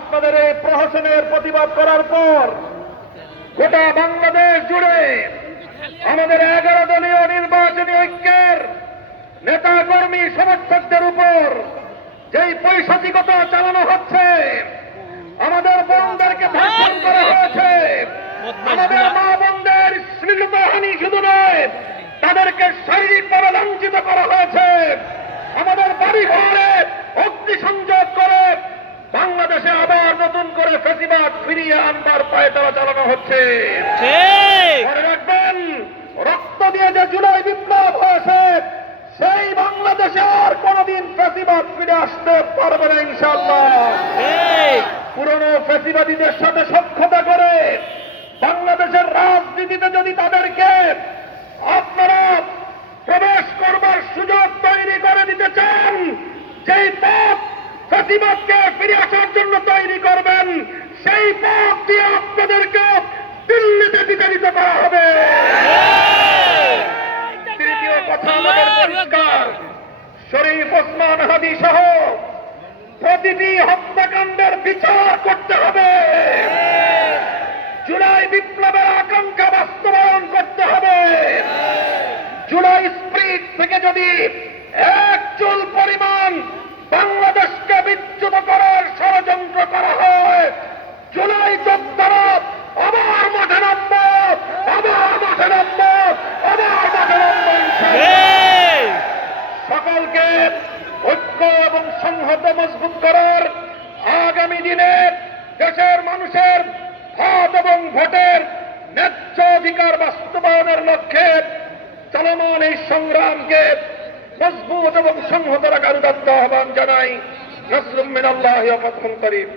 আপনাদের এই প্রহসনের প্রতিবাদ করার পর গোটা বাংলাদেশ জুড়ে আমাদের 11 দলীয় নির্বাচনী ঐক্যের নেতা কর্মী সমর্থকদের উপর যেই পৈশাচিকতা চালানো হচ্ছে, আমাদের বোনদেরকে ধর্ষণ করা হয়েছে, আমাদের মা বোনদের শ্লীলতাহানি শুধু নয়, তাদেরকে শারীরিকভাবে লাঞ্ছিত করা হয়েছে, আমাদের বাড়ি ঘরে অগ্নিসংযোগ করে বাংলাদেশে আবার নতুন করে ফ্যাসিবাদ ফিরিয়ে আনবার পায়তারা চালানো হচ্ছে। মনে রাখবেন, রক্ত দিয়ে যে জুলাই বিপ্লব হয়েছে, সেই বাংলাদেশে আর কোনদিন ফ্যাসিবাদ ফিরে আসতে পারবে না ইনশাআল্লাহ। পুরনো ফ্যাসিবাদীদের সাথে সখ্যতা করে বাংলাদেশের রাজনীতিতে যদি তাদেরকে আপনারা প্রবেশ করবার সুযোগ তৈরি করে দিতে চান, যেই পথ ফ্যাসিবাদকে ফিরে আসার জন্য তৈরি করবেন, সেই পথ দিয়ে আপনাদেরকে দিল্লিতে বিতাড়িত করা হবে। তৃতীয় কথা আমাদের পরিষ্কার, শরীফ ওসমান হাদি সহ প্রতিটি হত্যাকাণ্ডের বিচার করতে হবে। জুলাই বিপ্লবের আকাঙ্ক্ষা বাস্তবায়ন করতে হবে। জুলাই স্প্রিট থেকে যদি এক চুল পরিমাণ বাংলাদেশকে বিচ্যুত করার ষড়যন্ত্র করা হয়, জুলাই যোদ্ধারা আবার মাঠে নামব, আবার মাঠে নামব, আবার মাঠে নামব। সকলকে ঐক্য এবং সংহত মজবুত করার, আগামী দিনে দেশের মানুষের ভোট এবং ভোটের ন্যায্য অধিকার বাস্তবায়নের লক্ষ্যে চলমান এই সংগ্রামকে মজবুত এবং সংহত রাখার উদাত্ত আহ্বান জানাই। নাসরুম মিনাল্লাহি ওয়া ফাতহুন করিম।